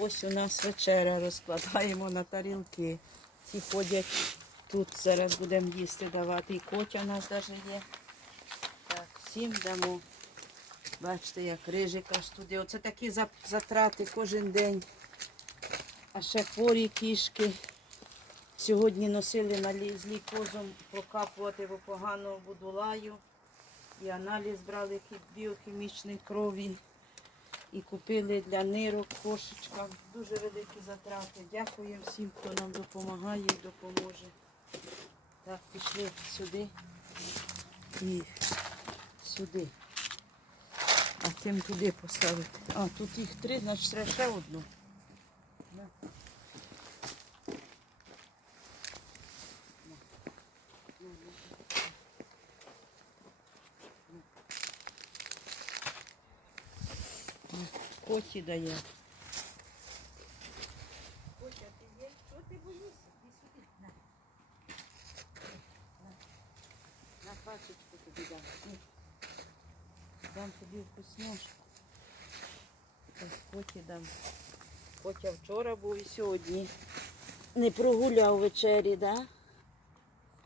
Ось у нас вечеря розкладаємо на тарілки. Ці ходять тут. Зараз будемо їсти давати. І котя у нас навіть є. Так, всім дамо. Бачите, як рижик аж туди. Оце такі затрати кожен день. А ще хворі кішки. Сьогодні носили на лі- з лікозом прокапувати, бо погано будулаю. І аналіз брали біохімічної крові. І купили для нирок кошечкам. Дуже великі затрати. Дякую всім, хто нам допомагає і допоможе. Так, пішли сюди і сюди. А тим туди поставити. А, тут їх три, значить треба ще одну. На. На. На, на. Коті дає. Котя, ти є? Що ти боїшся? Іди сюди. На. На. На пачечку тобі дам. Дам тобі вкусняшку. Коті дам. Котя вчора був і сьогодні. Не прогуляв ввечері, да?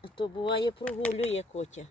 А то буває прогулює Котя.